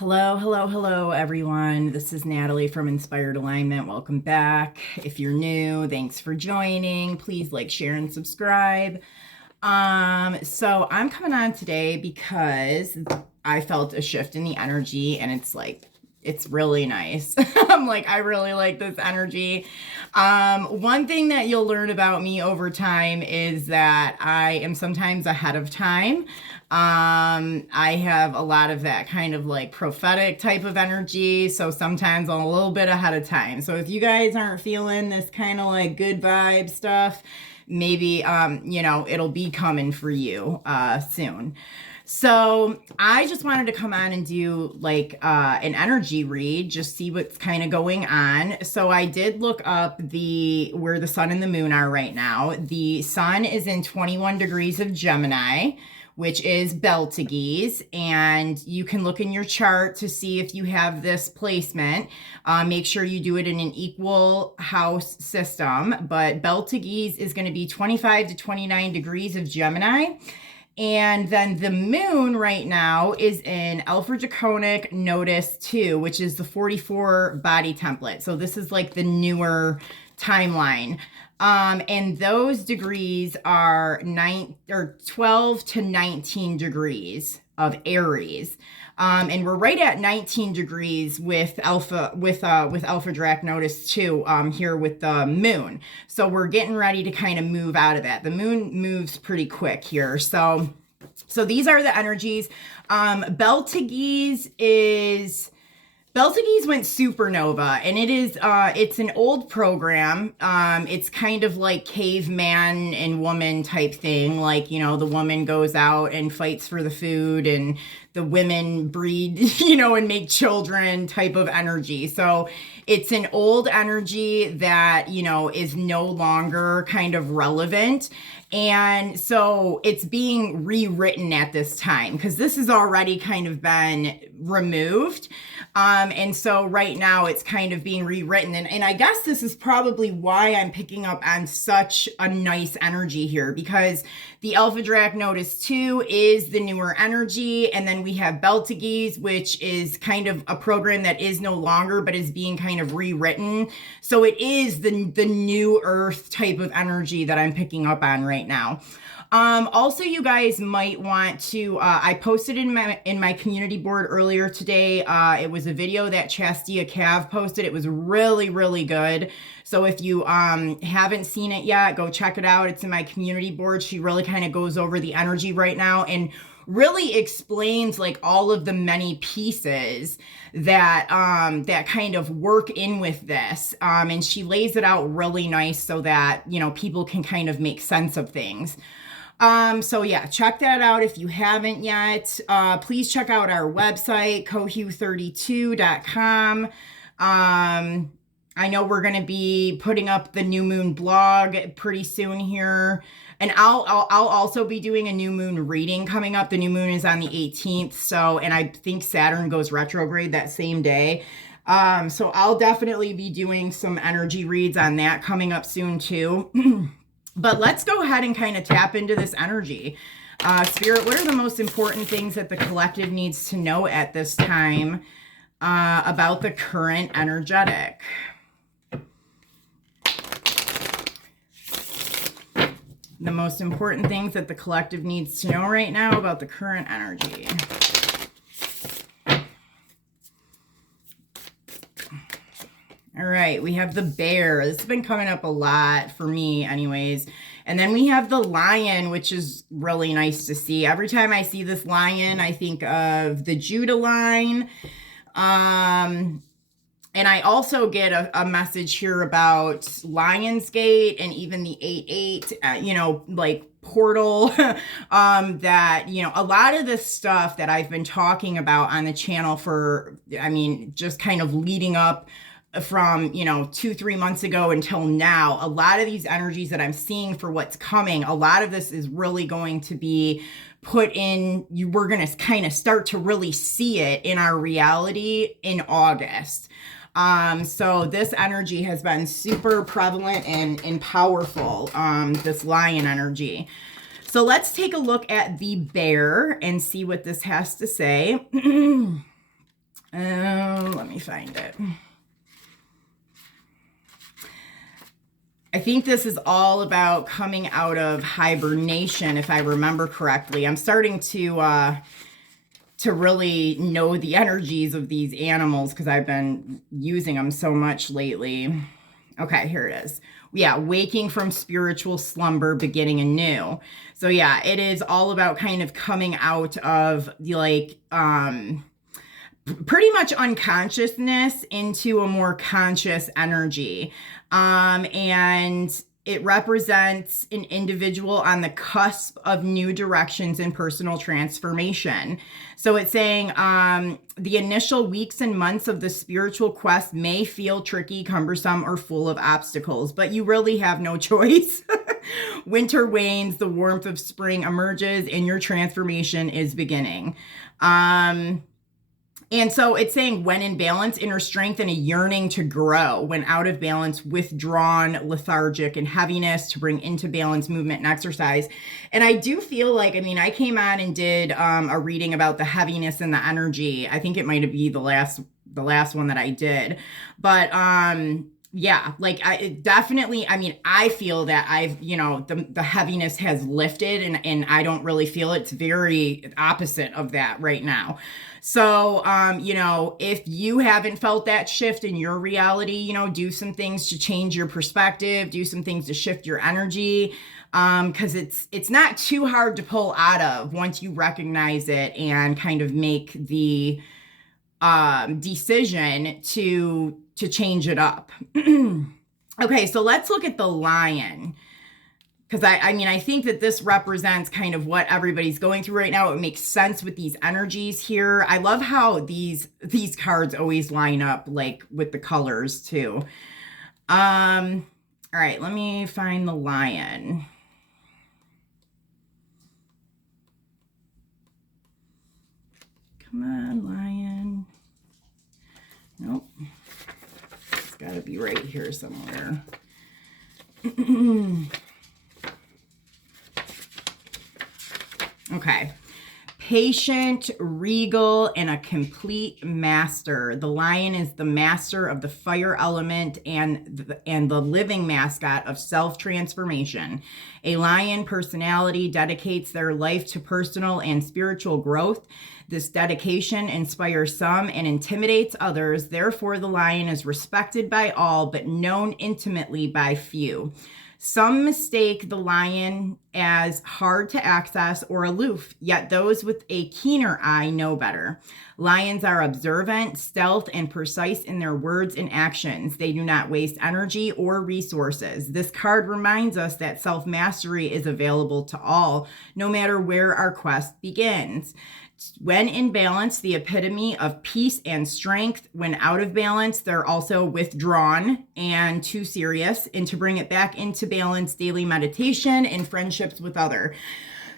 Hello, hello, hello, everyone. This is Natalie from Inspired Alignment. Welcome back. If you're new, thanks for joining. Please like, share, and subscribe. So I'm coming on today because I felt a shift in the energy, and it's really nice. I really like this energy. One thing that you'll learn about me over time is that I am sometimes ahead of time. I have a lot of that kind of like prophetic type of energy. So sometimes I'm a little bit ahead of time. So if you guys aren't feeling this kind of like good vibe stuff, maybe, it'll be coming for you, soon. So I just wanted to come on and do an energy read, just see what's kind of going on. So I did look up where the sun and the moon are right now. The sun is in 21 degrees of Gemini, which is Beltages, and you can look in your chart to see if you have this placement. Make sure you do it in an equal house system, but Beltages is going to be 25 to 29 degrees of Gemini. And then the moon right now is in Alpha Draconic Notice 2, which is the 44 body template. So this is like the newer timeline. And those degrees are 12 to 19 degrees of Aries. And we're right at 19 degrees with Alpha Drac Notice 2 here with the moon. So we're getting ready to kind of move out of that. The moon moves pretty quick here. So these are the energies. Beltages went supernova, and it's an old program. It's kind of like caveman and woman type thing. The woman goes out and fights for the food, and the women breed, and make children type of energy. So it's an old energy that, is no longer kind of relevant. And so it's being rewritten at this time because this has already kind of been removed. And so right now it's kind of being rewritten. And I guess this is probably why I'm picking up on such a nice energy here, because the Alpha Drac Notice 2 is the newer energy. And then we have Beltages, which is kind of a program that is no longer, but is being kind of rewritten. So it is the new Earth type of energy that I'm picking up on right now. Also, you guys might want to, I posted in my community board earlier today. It was a video that Chastia Cav posted. It was really, really good. So if you haven't seen it yet, go check it out. It's in my community board. She really kind of goes over the energy right now and really explains like all of the many pieces that that kind of work in with this. And she lays it out really nice so that, people can kind of make sense of things. So yeah, check that out if you haven't yet. Please check out our website, cohu32.com. I know we're going to be putting up the new moon blog pretty soon here. And I'll also be doing a new moon reading coming up. The new moon is on the 18th. And I think Saturn goes retrograde that same day. So I'll definitely be doing some energy reads on that coming up soon too. But let's go ahead and kind of tap into this energy. Spirit, what are the most important things that the collective needs to know at this time about the current energetic? The most important things that the collective needs to know right now about the current energy. All right, we have the bear. This has been coming up a lot for me anyways. And then we have the lion, which is really nice to see. Every time I see this lion, I think of the Judah line. And I also get a message here about Lionsgate and even the 8-8, portal, that, a lot of this stuff that I've been talking about on the channel just kind of leading up from 2-3 months ago until now. A lot of these energies that I'm seeing for what's coming, a lot of this is really going to be put in, we're going to kind of start to really see it in our reality in August. So this energy has been super prevalent and powerful, this lion energy. So let's take a look at the bear and see what this has to say. Let me find it. I think this is all about coming out of hibernation, if I remember correctly. I'm starting to really know the energies of these animals because I've been using them so much lately. Okay, here it is. Yeah, waking from spiritual slumber, beginning anew. So yeah, it is all about kind of coming out of the pretty much unconsciousness into a more conscious energy. And it represents an individual on the cusp of new directions and personal transformation. So it's saying the initial weeks and months of the spiritual quest may feel tricky, cumbersome, or full of obstacles, but you really have no choice. Winter wanes, the warmth of spring emerges, and your transformation is beginning. And so it's saying when in balance, inner strength and a yearning to grow. When out of balance, withdrawn, lethargic, and heaviness to bring into balance movement and exercise. And I do feel like, I mean, I came on and did a reading about the heaviness and the energy. I think it might be the last one that I did. But yeah, like I feel that I've, the heaviness has lifted and I don't really feel it's very opposite of that right now. So, if you haven't felt that shift in your reality, do some things to change your perspective, do some things to shift your energy. Cause it's not too hard to pull out of once you recognize it and kind of make the, decision to change it up. Okay. So let's look at the lion. Because I think that this represents kind of what everybody's going through right now. It makes sense with these energies here. I love how these cards always line up like with the colors too. All right, let me find the lion. Come on, lion. Nope. It's got to be right here somewhere. Okay. Patient, regal, and a complete master. The lion is the master of the fire element and the living mascot of self-transformation. A lion personality dedicates their life to personal and spiritual growth. This dedication inspires some and intimidates others. Therefore, the lion is respected by all, but known intimately by few. Some mistake the lion as hard to access or aloof, yet those with a keener eye know better. Lions are observant, stealth, and precise in their words and actions. They do not waste energy or resources. This card reminds us that self-mastery is available to all, no matter where our quest begins. When in balance, the epitome of peace and strength. When out of balance, they're also withdrawn and too serious. And to bring it back into balance, daily meditation and friendships with others.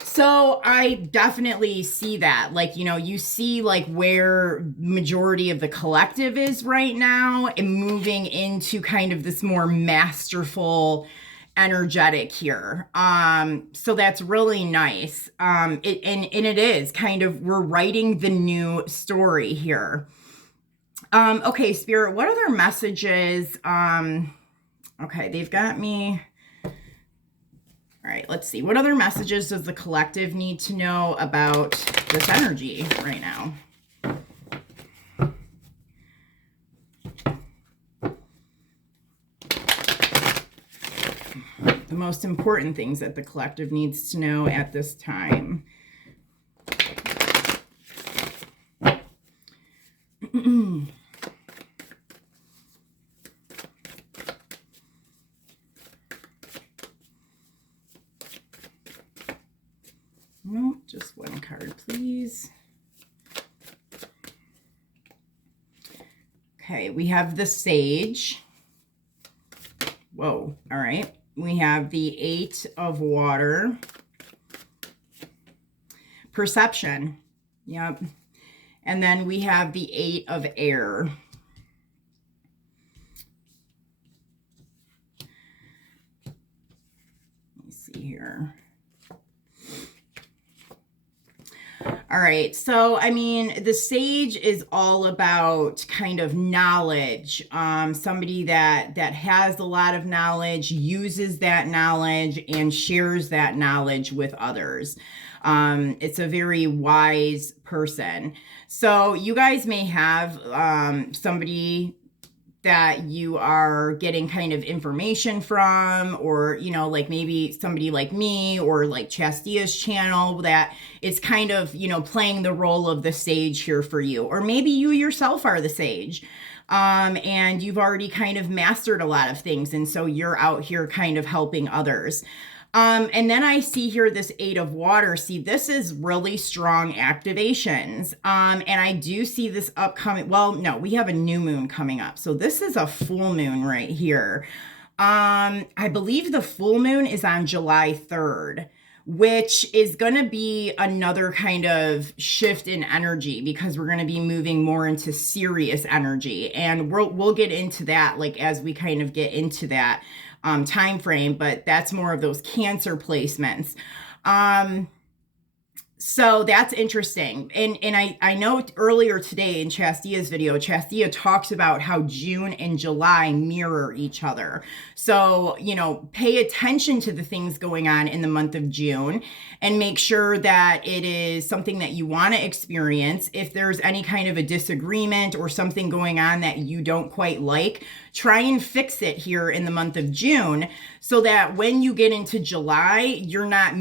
So I definitely see that. Like, you see like where majority of the collective is right now and moving into kind of this more masterful energetic here. So that's really nice. It is kind of, we're writing the new story here. Okay, Spirit, what other messages? Okay, they've got me. All right, let's see. What other messages does the collective need to know about this energy right now? The most important things that the collective needs to know at this time. No, just one card, please. Okay, we have the Sage. Whoa, all right. We have the 8 of Water. Perception. Yep. And then we have the 8 of Air. Let me see here. All right. So, I mean, the sage is all about kind of knowledge. Somebody that has a lot of knowledge, uses that knowledge, and shares that knowledge with others. It's a very wise person. So, you guys may have somebody that you are getting kind of information from, or, you know, like maybe somebody like me or like Chastia's channel that is kind of, you know, playing the role of the sage here for you. Or maybe you yourself are the sage. And you've already kind of mastered a lot of things. And so you're out here kind of helping others. And then I see here this 8 of water. See, this is really strong activations. And I do see this upcoming, well, no, we have a new moon coming up. So this is a full moon right here. I believe the full moon is on July 3rd, which is going to be another kind of shift in energy because we're going to be moving more into serious energy. And we'll get into that, like, as we kind of get into that time frame, but that's more of those Cancer placements. So that's interesting. And I know earlier today in Chastia's video, Chastia talks about how June and July mirror each other. So, you know, pay attention to the things going on in the month of June and make sure that it is something that you want to experience. If there's any kind of a disagreement or something going on that you don't quite like, try and fix it here in the month of June so that when you get into July, you're not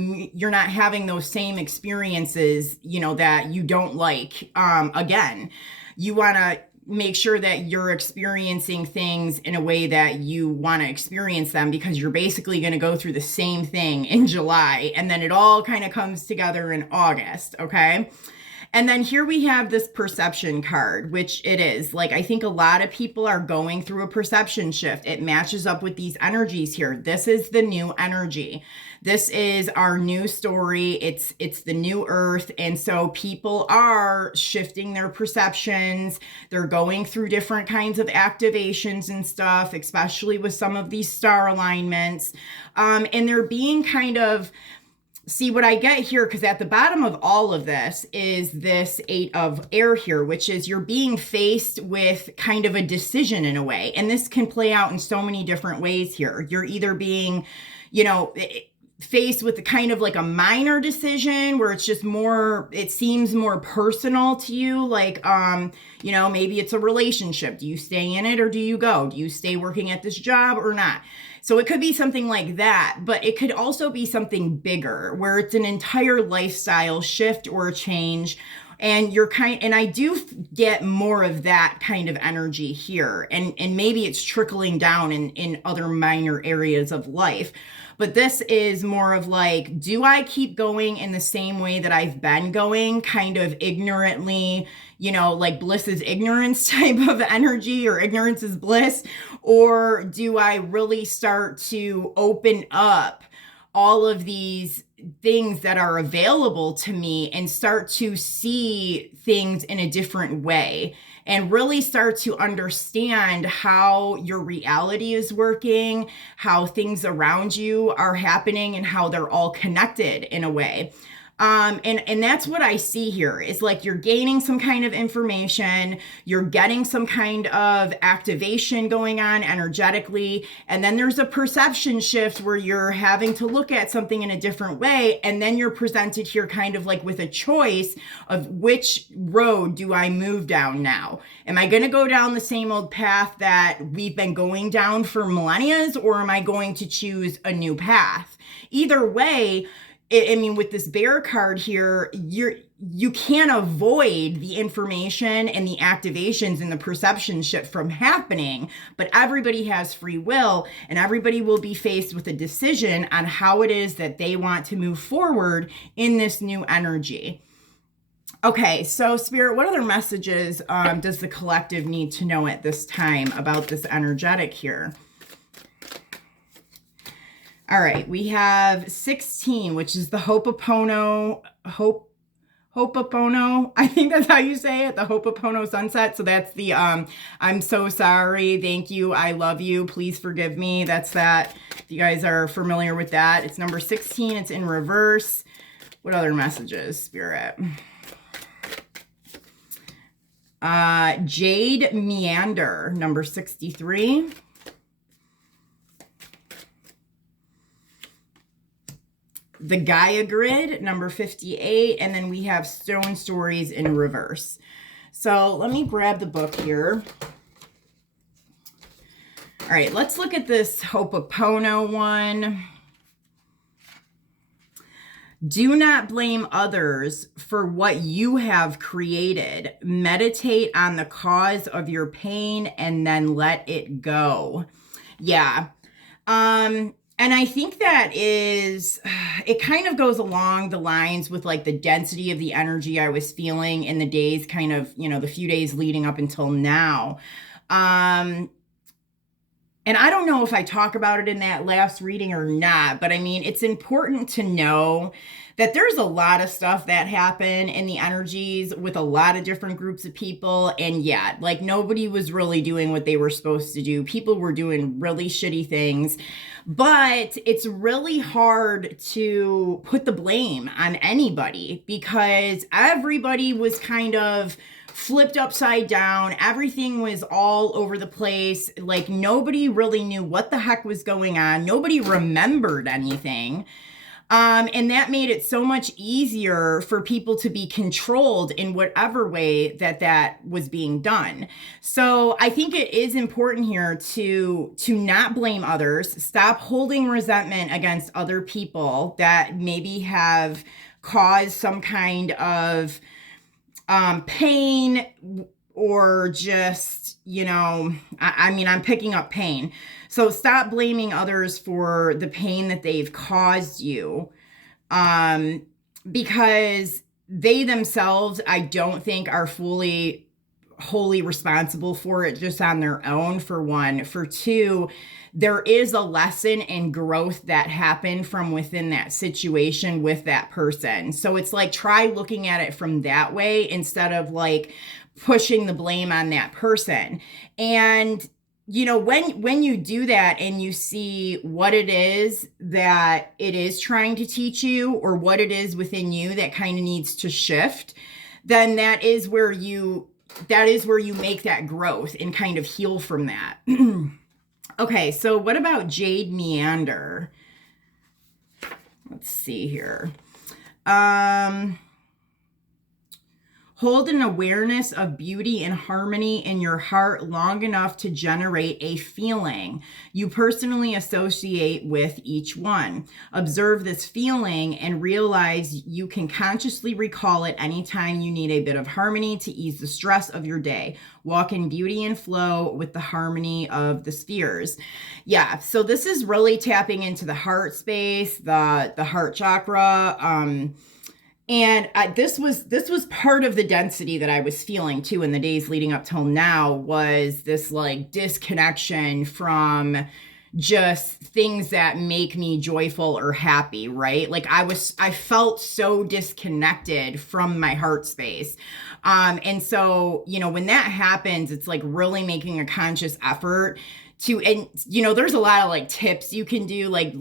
having those same experiences, you know, that you don't like. Again, you want to make sure that you're experiencing things in a way that you want to experience them, because you're basically going to go through the same thing in July, and then it all kind of comes together in August. Okay. And then here we have this perception card, which it is like, I think a lot of people are going through a perception shift. It matches up with these energies here. This is the new energy. This is our new story. It's the new earth. And so people are shifting their perceptions. They're going through different kinds of activations and stuff, especially with some of these star alignments. And they're being kind of, see what I get here, because at the bottom of all of this is this 8 of air here, which is you're being faced with kind of a decision in a way. And this can play out in so many different ways here. You're either being, you know, faced with kind of like a minor decision where it's just more, it seems more personal to you. Like, you know, maybe it's a relationship. Do you stay in it or do you go? Do you stay working at this job or not? So it could be something like that, but it could also be something bigger where it's an entire lifestyle shift or a change. And and I do get more of that kind of energy here. And maybe it's trickling down in other minor areas of life. But this is more of like, do I keep going in the same way that I've been going, kind of ignorantly, you know, like bliss is ignorance type of energy, or ignorance is bliss? Or do I really start to open up all of these things that are available to me and start to see things in a different way and really start to understand how your reality is working, how things around you are happening, and how they're all connected in a way? And that's what I see here. It's like you're gaining some kind of information, you're getting some kind of activation going on energetically, and then there's a perception shift where you're having to look at something in a different way, and then you're presented here kind of like with a choice of which road do I move down now? Am I going to go down the same old path that we've been going down for millennia, or am I going to choose a new path? Either way, I mean, with this bear card here, you can't avoid the information and the activations and the perception shift from happening, but everybody has free will, and everybody will be faced with a decision on how it is that they want to move forward in this new energy. Okay, so Spirit, what other messages does the collective need to know at this time about this energetic here? All right, we have 16, which is the Ho'oponopono. I think that's how you say it, the Ho'oponopono sunset. So that's the I'm so sorry, thank you, I love you, please forgive me. That's that. If you guys are familiar with that, it's number 16. It's in reverse. What other messages, Spirit? Jade Meander, number 63. The Gaia Grid, number 58. And then we have Stone Stories in reverse. So let me grab the book here. All right, let's look at this Ho'oponopono one. Do not blame others for what you have created. Meditate on the cause of your pain and then let it go. Yeah. And I think that it kind of goes along the lines with like the density of the energy I was feeling in the days kind of, the few days leading up until now. And I don't know if I talk about it in that last reading or not, but I mean, it's important to know that there's a lot of stuff that happen in the energies with a lot of different groups of people. And yeah, like nobody was really doing what they were supposed to do. People were doing really shitty things, but it's really hard to put the blame on anybody because everybody was kind of flipped upside down. Everything was all over the place. Like nobody really knew what the heck was going on. Nobody remembered anything. And that made it so much easier for people to be controlled in whatever way that was being done. So I think it is important here to not blame others, stop holding resentment against other people that maybe have caused some kind of pain or just, I mean, I'm picking up pain. So stop blaming others for the pain that they've caused you. Because they themselves, I don't think are wholly responsible for it just on their own, for one. For two, there is a lesson and growth that happened from within that situation with that person. So it's like, try looking at it from that way instead of like pushing the blame on that person. And, when you do that and you see what it is that it is trying to teach you or what it is within you that kind of needs to shift, then that is where you make that growth and kind of heal from that. Okay, so what about Jade Meander? Let's see here. Hold an awareness of beauty and harmony in your heart long enough to generate a feeling you personally associate with each one. Observe this feeling and realize you can consciously recall it anytime you need a bit of harmony to ease the stress of your day. Walk in beauty and flow with the harmony of the spheres. Yeah, so this is really tapping into the heart space, the heart chakra. And this was part of the density that I was feeling too in the days leading up till now, was this like disconnection from just things that make me joyful or happy, right? Like I felt so disconnected from my heart space. And so, when that happens, it's like really making a conscious effort and there's a lot of like tips you can do, like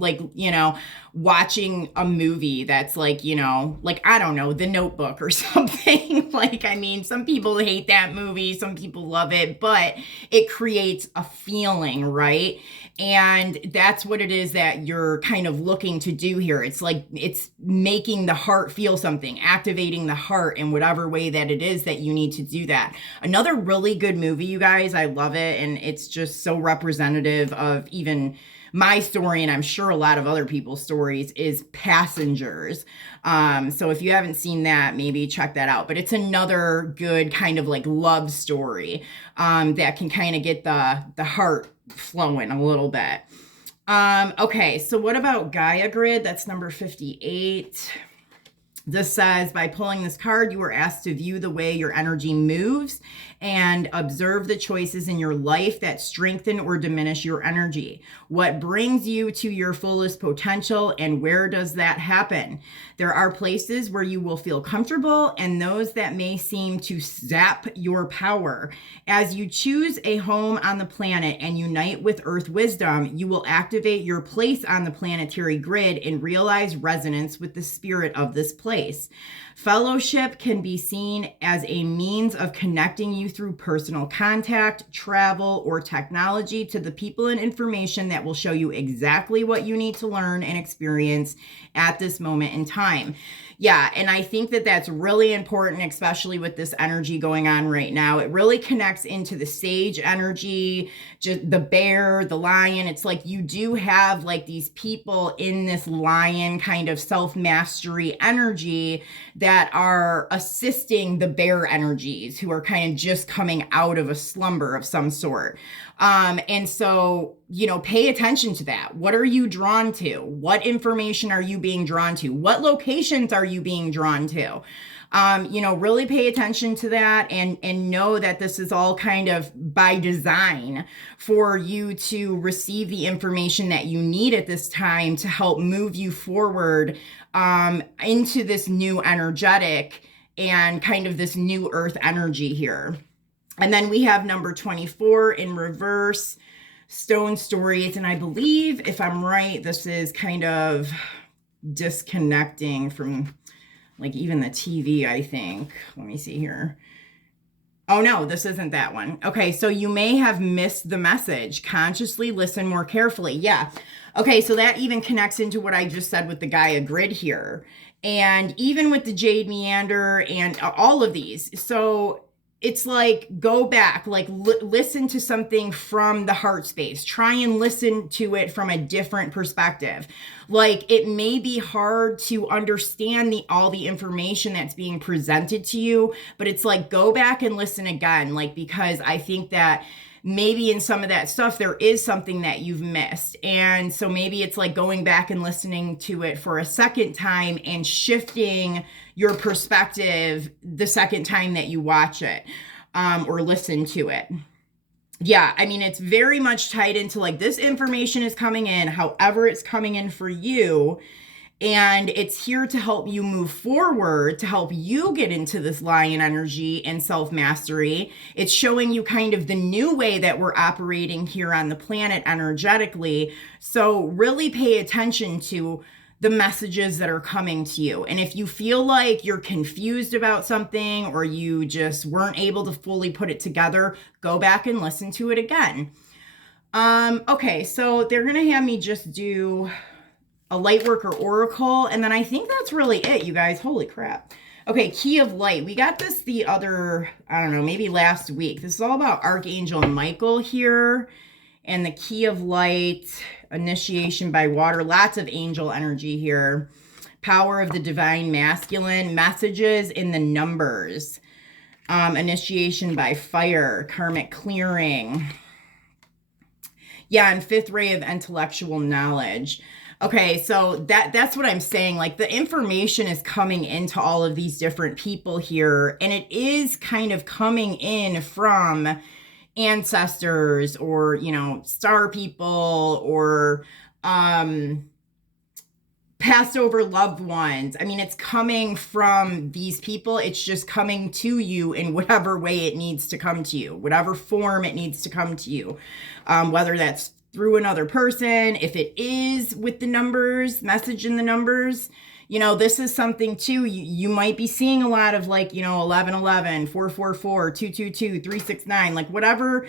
watching a movie that's like, I don't know, The Notebook or something. Like, I mean, some people hate that movie, some people love it, but it creates a feeling, right? And that's what it is that you're kind of looking to do here. It's like, it's making the heart feel something, activating the heart in whatever way that it is that you need to do that. Another really good movie, you guys, I love it. And it's just so representative of even my story, and I'm sure a lot of other people's stories, is Passengers. So if you haven't seen that, maybe check that out. But it's another good kind of like love story that can kind of get the heart flowing a little bit. Okay, so what about Gaia Grid? That's number 58. This says, by pulling this card, you are asked to view the way your energy moves and observe the choices in your life that strengthen or diminish your energy. What brings you to your fullest potential, and where does that happen? There are places where you will feel comfortable and those that may seem to zap your power. As you choose a home on the planet and unite with Earth wisdom, you will activate your place on the planetary grid and realize resonance with the spirit of this place. place. Fellowship can be seen as a means of connecting you through personal contact, travel, or technology to the people and information that will show you exactly what you need to learn and experience at this moment in time. Yeah, and I think that that's really important, especially with this energy going on right now. It really connects into the sage energy, just the bear, the lion. It's like you do have like these people in this lion kind of self-mastery energy that are assisting the bear energies who are kind of just coming out of a slumber of some sort. And so, pay attention to that. What are you drawn to? What information are you being drawn to? What locations are you being drawn to? Really pay attention to that and know that this is all kind of by design for you to receive the information that you need at this time to help move you forward into this new energetic and kind of this new earth energy here. And then we have number 24 in reverse, stone stories. And I believe, if I'm right, this is kind of disconnecting from like even the TV, I think. Let me see here. Oh no, this isn't that one. Okay, so you may have missed the message. Consciously listen more carefully. Yeah. Okay, so that even connects into what I just said with the Gaia grid here. And even with the Jade meander and all of these. So it's like, go back, like listen to something from the heart space. Try and listen to it from a different perspective. Like, it may be hard to understand all the information that's being presented to you, but it's like, go back and listen again. Like, because I think that maybe in some of that stuff, there is something that you've missed. And so maybe it's like going back and listening to it for a second time and shifting your perspective the second time that you watch it or listen to it. Yeah, I mean, it's very much tied into like this information is coming in, however it's coming in for you. And it's here to help you move forward, to help you get into this lion energy and self-mastery. It's showing you kind of the new way that we're operating here on the planet energetically. So really pay attention to the messages that are coming to you. And if you feel like you're confused about something or you just weren't able to fully put it together, go back and listen to it again. Okay, so they're going to have me just do a light worker oracle, and then I think that's really it, you guys. Holy crap. Okay, key of light. We got this the other, I don't know, maybe last week. This is all about Archangel Michael here, and the key of light, initiation by water, lots of angel energy here. Power of the divine masculine, messages in the numbers, initiation by fire, karmic clearing. Yeah, and fifth ray of intellectual knowledge. Okay, so that's what I'm saying. Like, the information is coming into all of these different people here, and it is kind of coming in from ancestors or, star people or passed over loved ones. I mean, it's coming from these people. It's just coming to you in whatever way it needs to come to you, whatever form it needs to come to you, whether that's through another person, if it is with the numbers, message in the numbers. This is something too, you might be seeing a lot of like, 1111, 444, 222, 369, like whatever.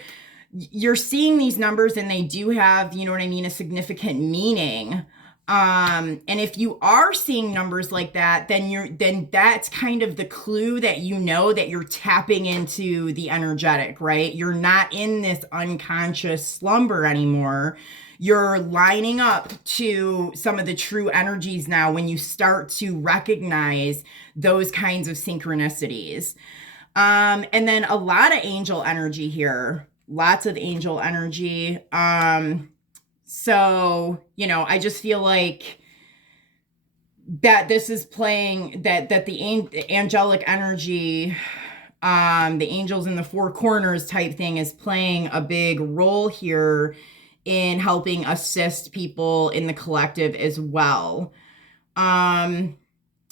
You're seeing these numbers and they do have, a significant meaning. And if you are seeing numbers like that, then that's kind of the clue that that you're tapping into the energetic, right? You're not in this unconscious slumber anymore. You're lining up to some of the true energies now when you start to recognize those kinds of synchronicities. And then a lot of angel energy here, lots of angel energy. So, I just feel like that this is playing, that the angelic energy, the angels in the four corners type thing is playing a big role here in helping assist people in the collective as well.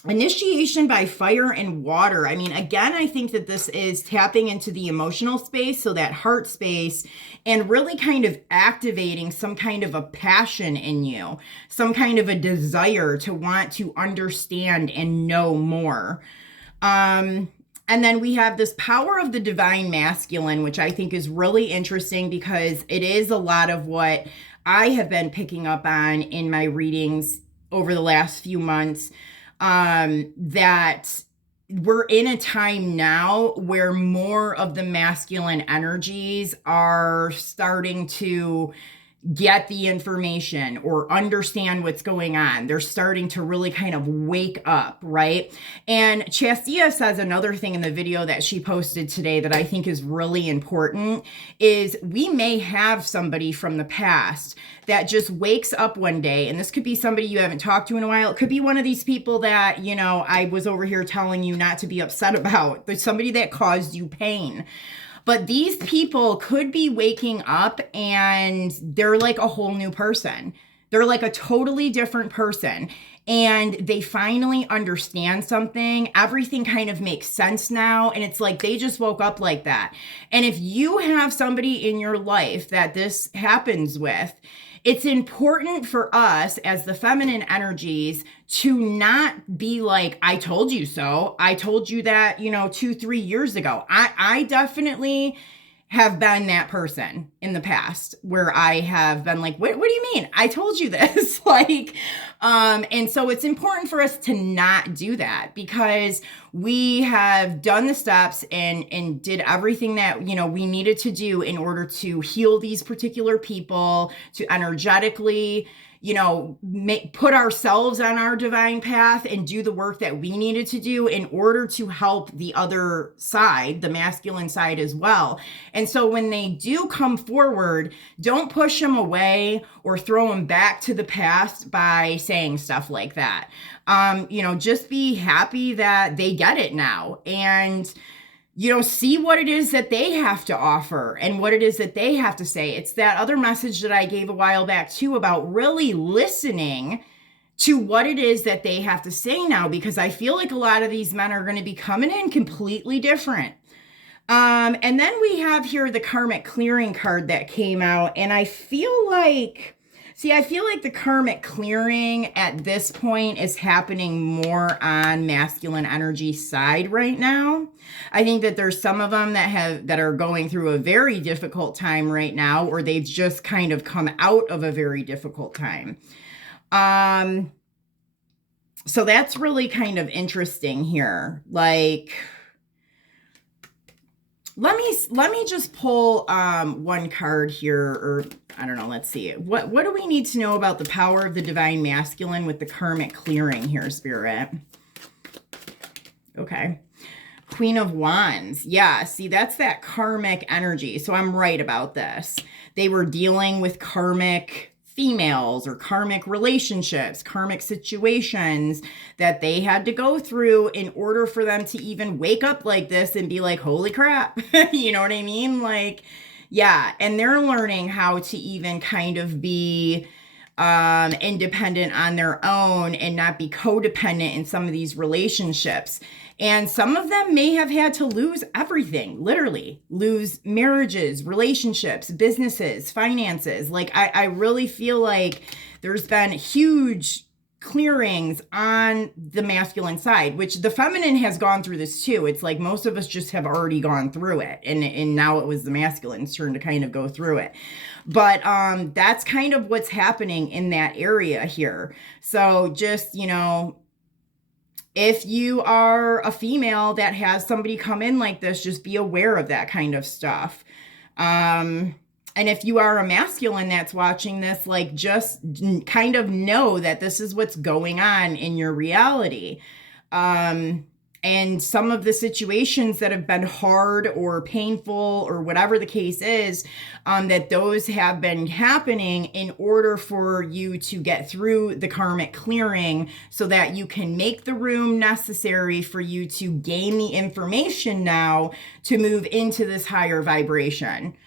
Initiation by fire and water. I mean, again, I think that this is tapping into the emotional space, so that heart space, and really kind of activating some kind of a passion in you, some kind of a desire to want to understand and know more. And then we have this power of the divine masculine, which I think is really interesting because it is a lot of what I have been picking up on in my readings over the last few months. That we're in a time now where more of the masculine energies are starting to get the information or understand what's going on. They're starting to really kind of wake up, right? And Chastia says another thing in the video that she posted today that I think is really important is we may have somebody from the past that just wakes up one day, and this could be somebody you haven't talked to in a while. It could be one of these people that, you know, I was over here telling you not to be upset about. There's somebody that caused you pain. But these people could be waking up and they're like a whole new person. They're like a totally different person. And they finally understand something. Everything kind of makes sense now. And it's like they just woke up like that. And if you have somebody in your life that this happens with, it's important for us as the feminine energies to not be like, I told you so. I told you that, you know, 2-3 years ago. I definitely have been that person in the past where I have been like, what do you mean? I told you this. And so it's important for us to not do that because we have done the steps and did everything that, you know, we needed to do in order to heal these particular people, to energetically, you know, put ourselves on our divine path and do the work that we needed to do in order to help the other side, the masculine side as well. And so when they do come forward, don't push them away or throw them back to the past by saying stuff like that. You know, just be happy that they get it now and, you know, see what it is that they have to offer and what it is that they have to say. It's that other message that I gave a while back too about really listening to what it is that they have to say now, because I feel like a lot of these men are going to be coming in completely different. And then we have here the karmic clearing card that came out, and I feel like the karmic clearing at this point is happening more on masculine energy side right now. I think that there's some of them that are going through a very difficult time right now, or they've just kind of come out of a very difficult time. So that's really kind of interesting here. Like, let me just pull one card here, or I don't know, let's see. What do we need to know about the power of the divine masculine with the karmic clearing here, Spirit? Okay. Queen of Wands. Yeah, see, that's that karmic energy. So I'm right about this. They were dealing with karmic females or karmic relationships, karmic situations that they had to go through in order for them to even wake up like this and be like, holy crap. You know what I mean? Like, yeah. And they're learning how to even kind of be independent on their own and not be codependent in some of these relationships. And some of them may have had to lose everything, literally lose marriages, relationships, businesses, finances. Like, I really feel like there's been huge clearings on the masculine side, which the feminine has gone through this too. It's like most of us just have already gone through it. And now it was the masculine's turn to kind of go through it. But that's kind of what's happening in that area here. So just, you know, if you are a female that has somebody come in like this, just be aware of that kind of stuff. And if you are a masculine that's watching this, like, just kind of know that this is what's going on in your reality. And some of the situations that have been hard or painful or whatever the case is, that those have been happening in order for you to get through the karmic clearing so that you can make the room necessary for you to gain the information now to move into this higher vibration.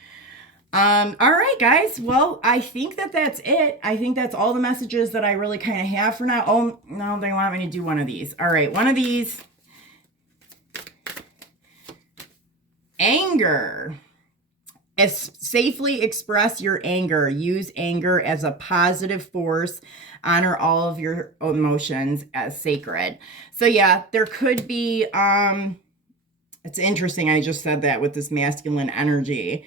All right, guys. Well, I think that that's it. I think that's all the messages that I really kind of have for now. Oh, no, they want me to do one of these. All right, one of these. Anger. Safely express your anger. Use anger as a positive force. Honor all of your emotions as sacred. So yeah, there could be, it's interesting. I just said that with this masculine energy.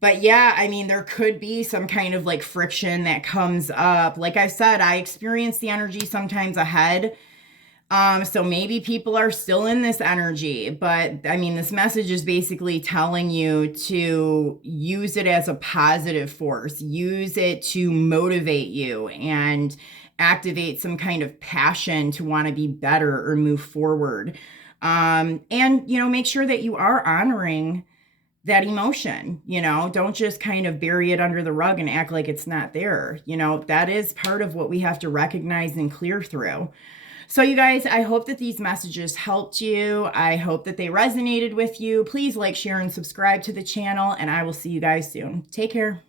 But yeah, I mean, there could be some kind of like friction that comes up. Like I said, I experience the energy sometimes ahead. So maybe people are still in this energy, but I mean, this message is basically telling you to use it as a positive force, use it to motivate you and activate some kind of passion to want to be better or move forward. And, make sure that you are honoring that emotion. Don't just kind of bury it under the rug and act like it's not there. That is part of what we have to recognize and clear through. So you guys, I hope that these messages helped you. I hope that they resonated with you. Please like, share, and subscribe to the channel, and I will see you guys soon. Take care.